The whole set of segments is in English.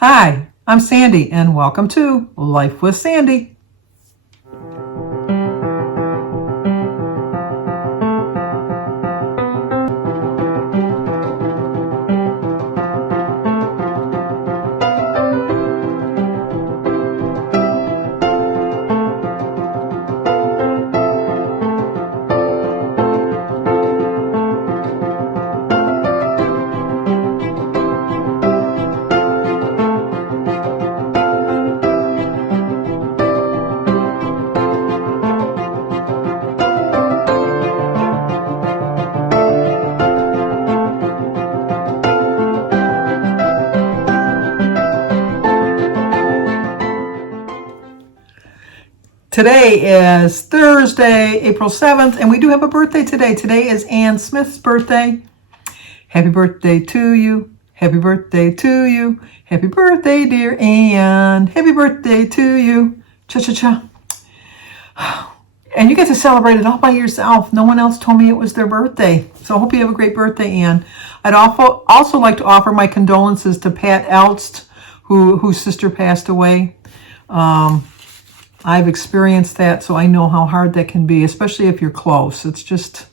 Hi, I'm Sandy, and welcome to Life with Sandy. Today is Thursday, April 7th, and we do have a birthday today. Today is Ann Smith's birthday. Happy birthday to you. Happy birthday to you. Happy birthday, dear Ann. Happy birthday to you. Cha-cha-cha. And you get to celebrate it all by yourself. No one else told me it was their birthday. So I hope you have a great birthday, Ann. I'd also like to offer my condolences to Pat Elst, whose sister passed away. I've experienced that, so I know how hard that can be, especially if you're close. It's just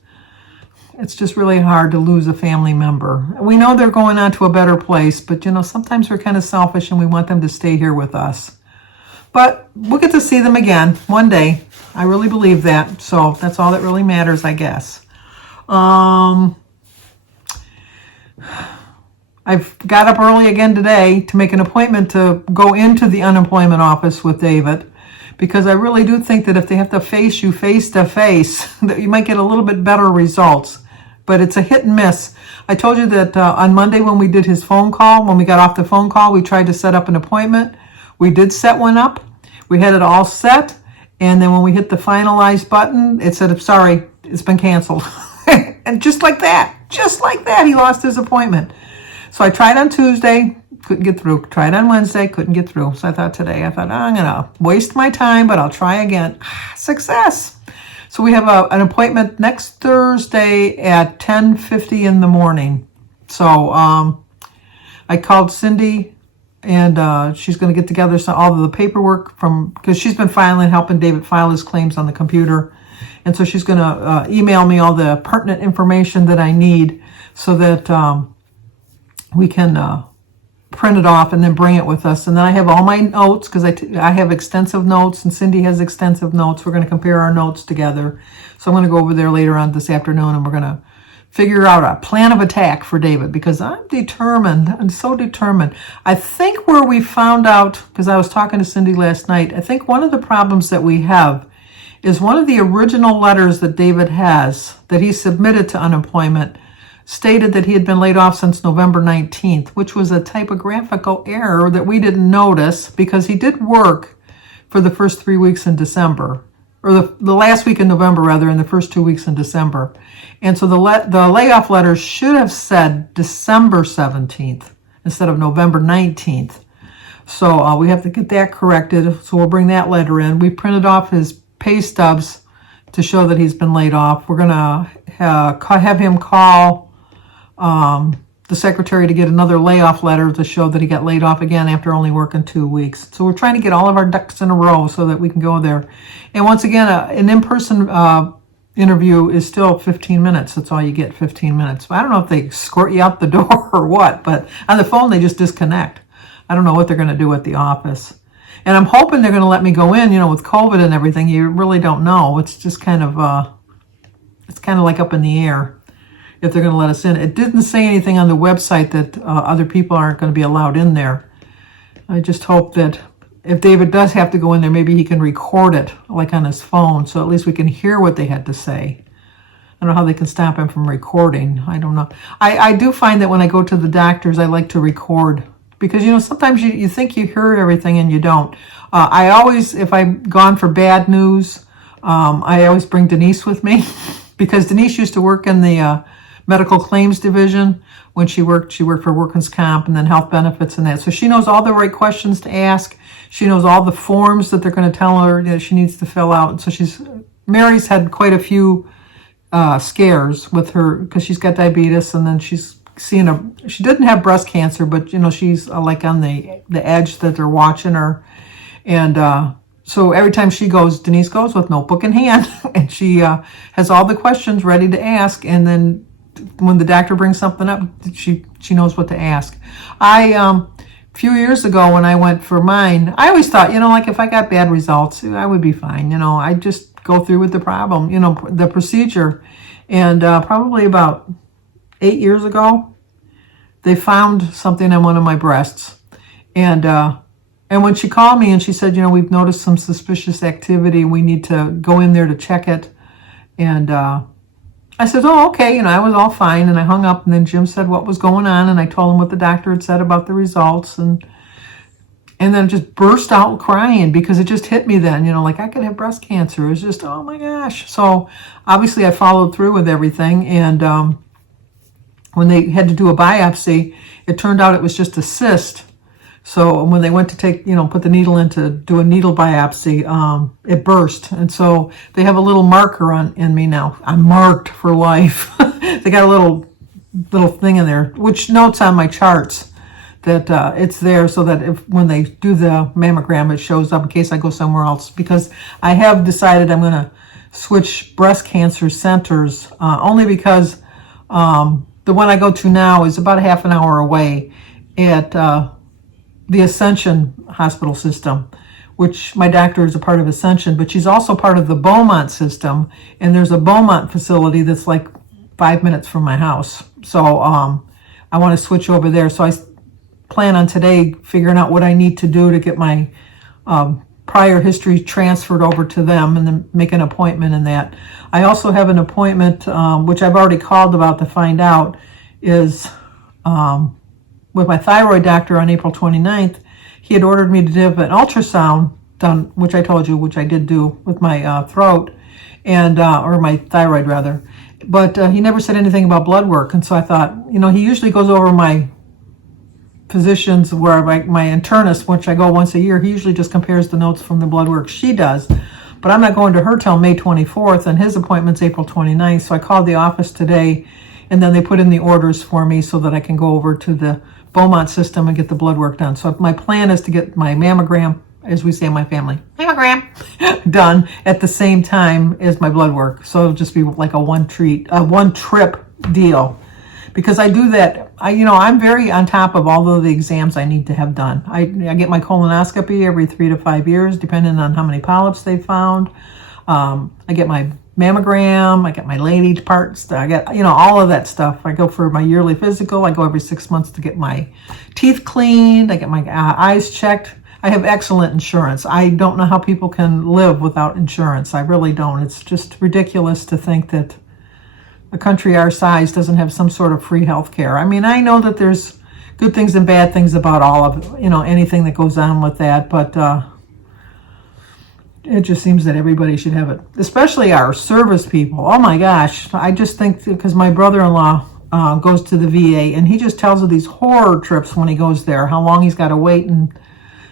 really hard to lose a family member. We know they're going on to a better place, but sometimes we're kind of selfish and we want them to stay here with us. But we'll get to see them again one day. I really believe that, so that's all that really matters, I guess. I've got up early again today to make an appointment to go into the unemployment office with David, because I really do think that if they have to face you face to face, that you might get a little bit better results. But it's a hit and miss. I told you that on Monday when we did his phone call, when we got off the phone call, we tried to set up an appointment. We did set one up. We had it all set. And then when we hit the finalize button, it said, sorry, it's been canceled. And just like that, he lost his appointment. So I tried on Tuesday. Couldn't get through. Tried on Wednesday, couldn't get through. So I thought I'm going to waste my time, but I'll try again. Success. So we have an appointment next Thursday at 10:50 in the morning. So I called Cindy, and she's going to get together all of the paperwork because she's been helping David file his claims on the computer. And so she's going to email me all the pertinent information that I need so that we can print it off and then bring it with us. And then I have all my notes, because I have extensive notes and Cindy has extensive notes. We're going to compare our notes together. So I'm going to go over there later on this afternoon, and we're going to figure out a plan of attack for David, because I'm determined. I'm so determined. I think where we found out, because I was talking to Cindy last night, I think one of the problems that we have is one of the original letters that David has that he submitted to unemployment stated that he had been laid off since November 19th, which was a typographical error that we didn't notice, because he did work for the first 3 weeks in December, or the last week in November, rather, and the first 2 weeks in December. And so the layoff letter should have said December 17th instead of November 19th. So we have to get that corrected. So we'll bring that letter in. We printed off his pay stubs to show that he's been laid off. We're going to have him call the secretary to get another layoff letter to show that he got laid off again after only working 2 weeks. So we're trying to get all of our ducks in a row so that we can go there. And once again, an in-person interview is still 15 minutes. That's all you get, 15 minutes. I don't know if they escort you out the door or what, but on the phone they just disconnect. I don't know what they're going to do at the office. And I'm hoping they're going to let me go in, with COVID and everything. You really don't know. It's just kind of like up in the air if they're going to let us in. It didn't say anything on the website that other people aren't going to be allowed in there. I just hope that if David does have to go in there, maybe he can record it like on his phone, so at least we can hear what they had to say. I don't know how they can stop him from recording. I don't know. I do find that when I go to the doctors, I like to record, because sometimes you think you hear everything and you don't. I always, if I've gone for bad news, I always bring Denise with me, because Denise used to work in the medical claims division. When she worked for workers' comp and then health benefits and that. So she knows all the right questions to ask. She knows all the forms that they're going to tell her that she needs to fill out. So Mary's had quite a few scares with her, because she's got diabetes, and then she's seeing she didn't have breast cancer, but she's like on the edge that they're watching her. And so every time she goes, Denise goes with notebook in hand, and she has all the questions ready to ask. And then when the doctor brings something up, she knows what to ask. A few years ago when I went for mine, I always thought, like if I got bad results, I would be fine. I just go through with the problem, the procedure. And probably about 8 years ago, they found something on one of my breasts. And when she called me and she said, we've noticed some suspicious activity, we need to go in there to check it. And I said, oh, okay. I was all fine. And I hung up. And then Jim said what was going on. And I told him what the doctor had said about the results. And then just burst out crying because it just hit me then, like I could have breast cancer. It was just, oh my gosh. So obviously I followed through with everything. And when they had to do a biopsy, it turned out it was just a cyst. So when they went to take, put the needle in to do a needle biopsy, it burst. And so they have a little marker in me now. I'm marked for life. They got a little thing in there, which notes on my charts that it's there so that when they do the mammogram, it shows up in case I go somewhere else. Because I have decided I'm going to switch breast cancer centers only because the one I go to now is about a half an hour away at the Ascension hospital system, which my doctor is a part of Ascension, but she's also part of the Beaumont system. And there's a Beaumont facility that's like 5 minutes from my house. So I want to switch over there. So I plan on today figuring out what I need to do to get my prior history transferred over to them and then make an appointment in that. I also have an appointment, which I've already called about to find out, is with my thyroid doctor on April 29th. He had ordered me to have an ultrasound done, which I told you, which I did do with my throat, and or my thyroid rather. But he never said anything about blood work. And so I thought, he usually goes over my physicians where my internist, which I go once a year, he usually just compares the notes from the blood work she does. But I'm not going to her till May 24th, and his appointment's April 29th. So I called the office today, and then they put in the orders for me so that I can go over to the Beaumont system and get the blood work done. So my plan is to get my mammogram, as we say in my family, mammogram, done at the same time as my blood work. So it'll just be like a one trip deal. Because I do that, I'm very on top of all of the exams I need to have done. I get my colonoscopy every 3 to 5 years, depending on how many polyps they found. I get my mammogram, I get my lady parts, I get, all of that stuff. I go for my yearly physical. I go every 6 months to get my teeth cleaned. I get my eyes checked. I have excellent insurance. I don't know how people can live without insurance. I really don't. It's just ridiculous to think that a country our size doesn't have some sort of free health care. I mean, I know that there's good things and bad things about all of, anything that goes on with that, but it just seems that everybody should have it, especially our service people. Oh my gosh. I just think because my brother-in-law goes to the VA, and he just tells of these horror trips when he goes there, how long he's got to wait and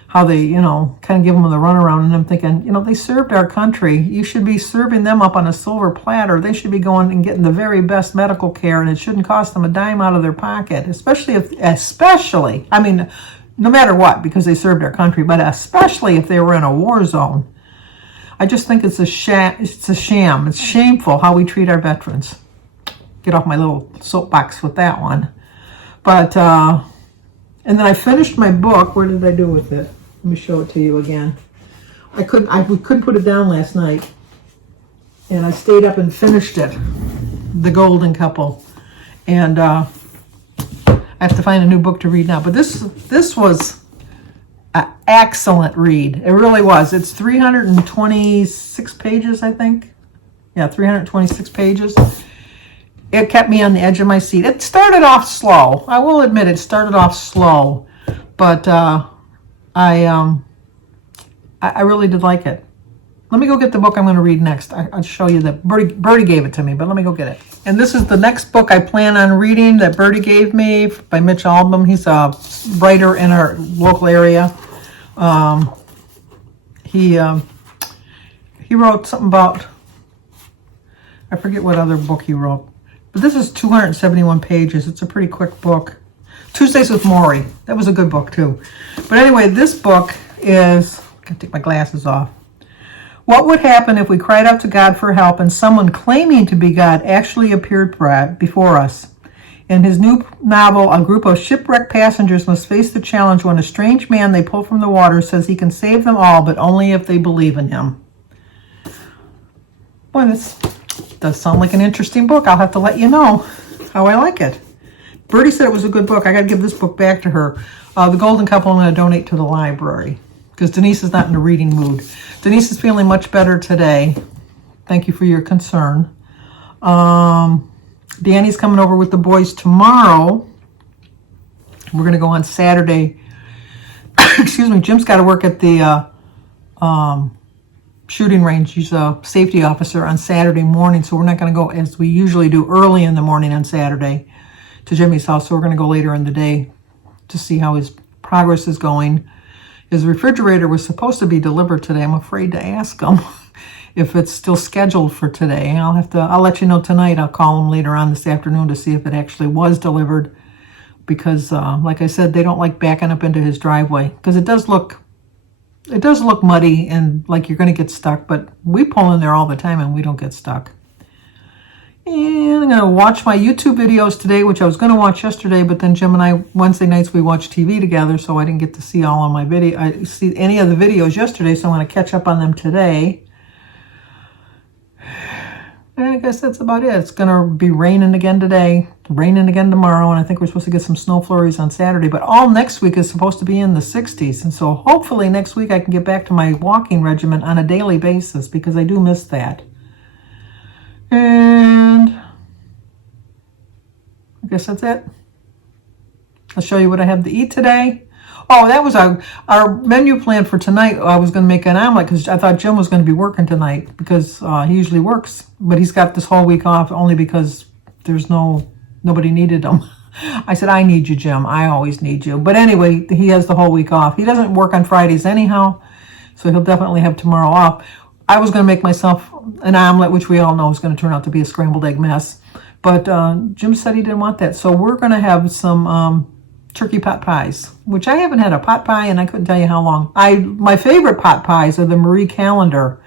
how they, kind of give them the runaround. And I'm thinking, they served our country. You should be serving them up on a silver platter. They should be going and getting the very best medical care, and it shouldn't cost them a dime out of their pocket, especially, I mean, no matter what, because they served our country, but especially if they were in a war zone. I just think it's a sham. It's shameful how we treat our veterans. Get off my little soapbox with that one. But, and then I finished my book. Where did I do with it? Let me show it to you again. We couldn't put it down last night. And I stayed up and finished it. The Golden Couple. And I have to find a new book to read now. But this was an excellent read. It really was. It's 326 pages, I think. Yeah, 326 pages. It kept me on the edge of my seat. It started off slow. I will admit it started off slow. But I really did like it. Let me go get the book I'm going to read next. I'll show you that. Bertie gave it to me, but let me go get it. And this is the next book I plan on reading that Bertie gave me by Mitch Albom. He's a writer in our local area. He wrote something about, I forget what other book he wrote. But this is 271 pages. It's a pretty quick book. Tuesdays with Maury. That was a good book too. But anyway, this book is, I can take my glasses off. What would happen if we cried out to God for help and someone claiming to be God actually appeared before us? In his new novel, a group of shipwrecked passengers must face the challenge when a strange man they pull from the water says he can save them all, but only if they believe in him. Boy, this does sound like an interesting book. I'll have to let you know how I like it. Bertie said it was a good book. I got to give this book back to her. The Golden Couple I'm going to donate to the library because Denise is not in a reading mood. Denise is feeling much better today. Thank you for your concern. Danny's coming over with the boys tomorrow. We're going to go on Saturday. Excuse me. Jim's got to work at the shooting range. He's a safety officer on Saturday morning, so we're not going to go as we usually do early in the morning on Saturday to Jimmy's house. So we're going to go later in the day to see how his progress is going. His refrigerator was supposed to be delivered today. I'm afraid to ask him if it's still scheduled for today. I'll let you know tonight. I'll call him later on this afternoon to see if it actually was delivered because, like I said, they don't like backing up into his driveway because it does look muddy and like you're going to get stuck, but we pull in there all the time and we don't get stuck. And I'm going to watch my YouTube videos today, which I was going to watch yesterday, but then Jim and I, Wednesday nights, we watch TV together, so I didn't get to see all of my see any of the videos yesterday, so I'm going to catch up on them today. And I guess that's about it. It's going to be raining again today, raining again tomorrow, and I think we're supposed to get some snow flurries on Saturday, but all next week is supposed to be in the 60s, and so hopefully next week I can get back to my walking regimen on a daily basis because I do miss that. And I guess that's it. I'll show you what I have to eat today. Oh, that was our menu plan for tonight. I was going to make an omelet because I thought Jim was going to be working tonight because he usually works, but he's got this whole week off only because there's nobody needed him. I said, I need you, Jim. I always need you. But anyway, he has the whole week off. He doesn't work on Fridays anyhow, so he'll definitely have tomorrow off. I was going to make myself an omelet, which we all know is going to turn out to be a scrambled egg mess. But Jim said he didn't want that. So we're going to have some turkey pot pies, which I haven't had a pot pie and I couldn't tell you how long. My favorite pot pies are the Marie Callender,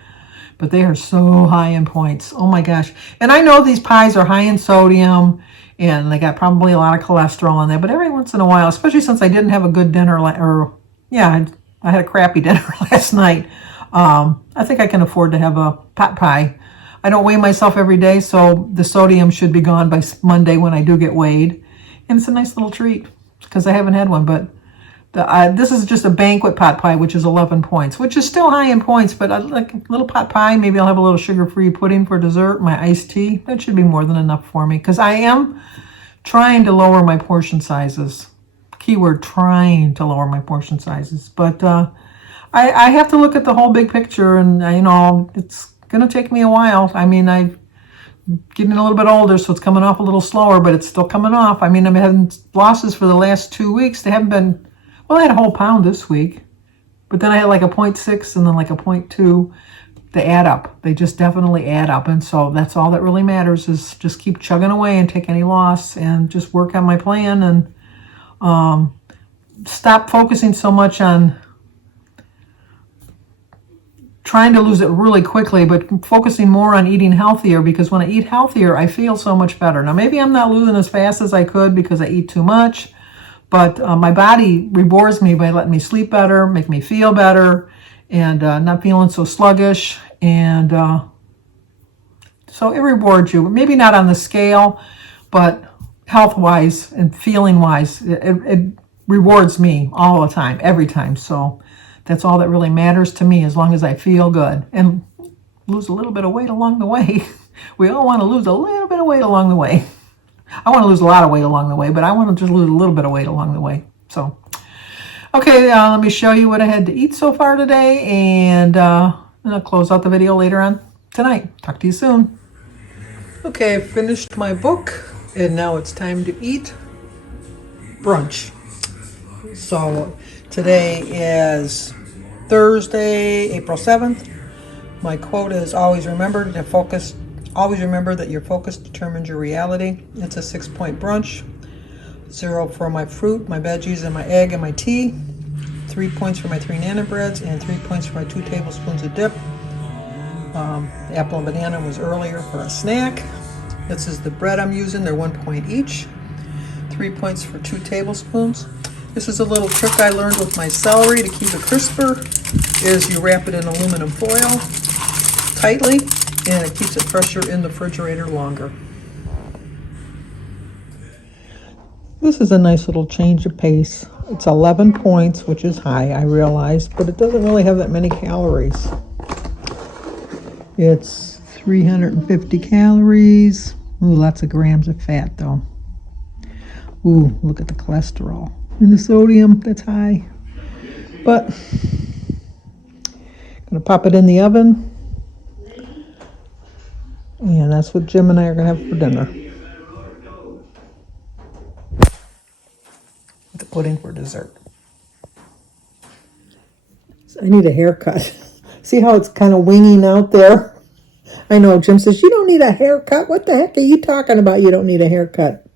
but they are so high in points. Oh my gosh. And I know these pies are high in sodium and they got probably a lot of cholesterol in there, but every once in a while, especially since I didn't have a good dinner, I had a crappy dinner last night. I think I can afford to have a pot pie. I don't weigh myself every day, so the sodium should be gone by Monday when I do get weighed. And it's a nice little treat because I haven't had one. But this is just a banquet pot pie, which is 11 points, which is still high in points. But I like a little pot pie. Maybe I'll have a little sugar-free pudding for dessert, my iced tea. That should be more than enough for me because I am trying to lower my portion sizes. Keyword, trying to lower my portion sizes. But I have to look at the whole big picture, and it's going to take me a while. I mean, I'm getting a little bit older, so it's coming off a little slower, but it's still coming off. I mean, I'm having losses for the last 2 weeks. They haven't been, well, I had a whole pound this week, but then I had like a 0.6 and then like a 0.2. They add up. They just definitely add up, and so that's all that really matters is just keep chugging away and take any loss and just work on my plan and stop focusing so much on trying to lose it really quickly, but focusing more on eating healthier because when I eat healthier, I feel so much better. Now, maybe I'm not losing as fast as I could because I eat too much, but my body rewards me by letting me sleep better, make me feel better, and not feeling so sluggish. And so it rewards you. Maybe not on the scale, but health-wise and feeling-wise, it rewards me all the time, every time. So that's all that really matters to me as long as I feel good and lose a little bit of weight along the way. We all want to lose a little bit of weight along the way. I want to lose a lot of weight along the way, but I want to just lose a little bit of weight along the way. So, okay, let me show you what I had to eat so far today, and I'll close out the video later on tonight. Talk to you soon. Okay, I finished my book, and now it's time to eat brunch. So today is Thursday, April 7th. My quote is always remember to focus Always remember that your focus determines your reality. It's a 6-point brunch. 0 for my fruit, my veggies, and my egg and my tea. 3 points for my 3 nana breads, and 3 points for my 2 tablespoons of dip. The apple and banana was earlier for a snack. This is the bread I'm using. They're 1 point each. 3 points for 2 tablespoons. This is a little trick I learned with my celery to keep it crisper, is you wrap it in aluminum foil tightly, and it keeps it fresher in the refrigerator longer. This is a nice little change of pace. It's 11 points, which is high, I realize, but it doesn't really have that many calories. It's 350 calories. Ooh, lots of grams of fat, though. Ooh, look at the cholesterol. And the sodium, that's high. But, gonna pop it in the oven. And that's what Jim and I are gonna have for dinner. The pudding for dessert. So I need a haircut. See how it's kind of winging out there? I know, Jim says, you don't need a haircut. What the heck are you talking about? You don't need a haircut.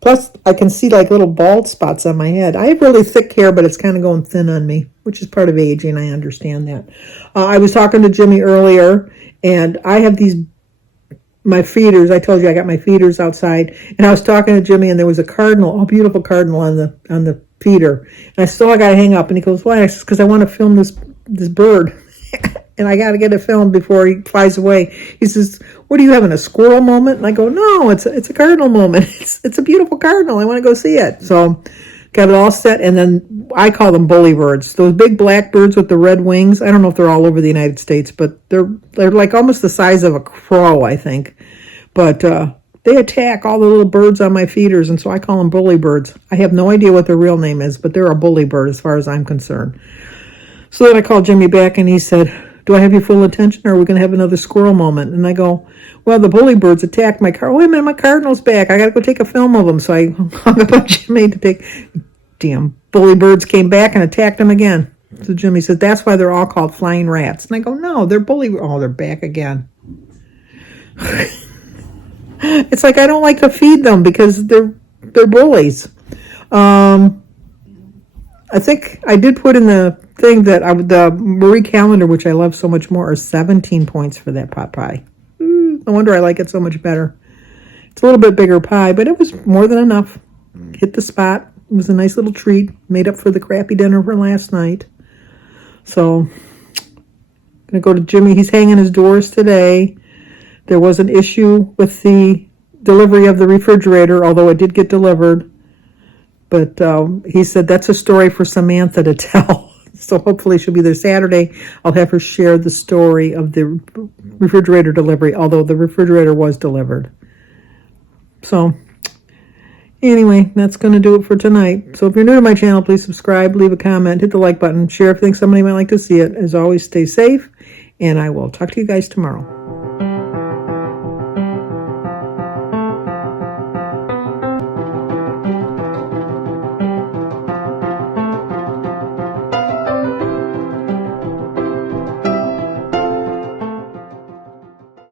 Plus, I can see like little bald spots on my head. I have really thick hair, but it's kind of going thin on me, which is part of aging. I understand that. I was talking to Jimmy earlier, and I have my feeders. I told you I got my feeders outside, and I was talking to Jimmy, and there was a cardinal, a beautiful cardinal on the feeder. And I said, I got to hang up. And he goes, why? I said, because I want to film this bird. And I got to get it filmed before he flies away. He says, what are you having, a squirrel moment? And I go, no, it's a cardinal moment. It's a beautiful cardinal. I want to go see it. So got it all set. And then I call them bully birds. Those big black birds with the red wings. I don't know if they're all over the United States, but they're like almost the size of a crow, I think. But they attack all the little birds on my feeders, and so I call them bully birds. I have no idea what their real name is, but they're a bully bird as far as I'm concerned. So then I called Jimmy back, and he said, do I have your full attention, or are we going to have another squirrel moment? And I go, well, the bully birds attacked my car. Wait a minute, my cardinal's back. I got to go take a film of them. So I hung up on Jimmy to take. Damn, bully birds came back and attacked him again. So Jimmy says, that's why they're all called flying rats. And I go, no, they're bully. Oh, they're back again. It's like I don't like to feed them because they're bullies. I think I did put in the thing that the Marie Calendar, which I love so much more, are 17 points for that pot pie. No wonder I like it so much better. It's a little bit bigger pie, but it was more than enough. Hit the spot. It was a nice little treat. Made up for the crappy dinner for last night. So, going to go to Jimmy. He's hanging his doors today. There was an issue with the delivery of the refrigerator, although it did get delivered. But he said that's a story for Samantha to tell. So hopefully she'll be there Saturday. I'll have her share the story of the refrigerator delivery, although the refrigerator was delivered. So anyway, that's going to do it for tonight. So if you're new to my channel, please subscribe, leave a comment, hit the like button, share if you think somebody might like to see it. As always, stay safe, and I will talk to you guys tomorrow.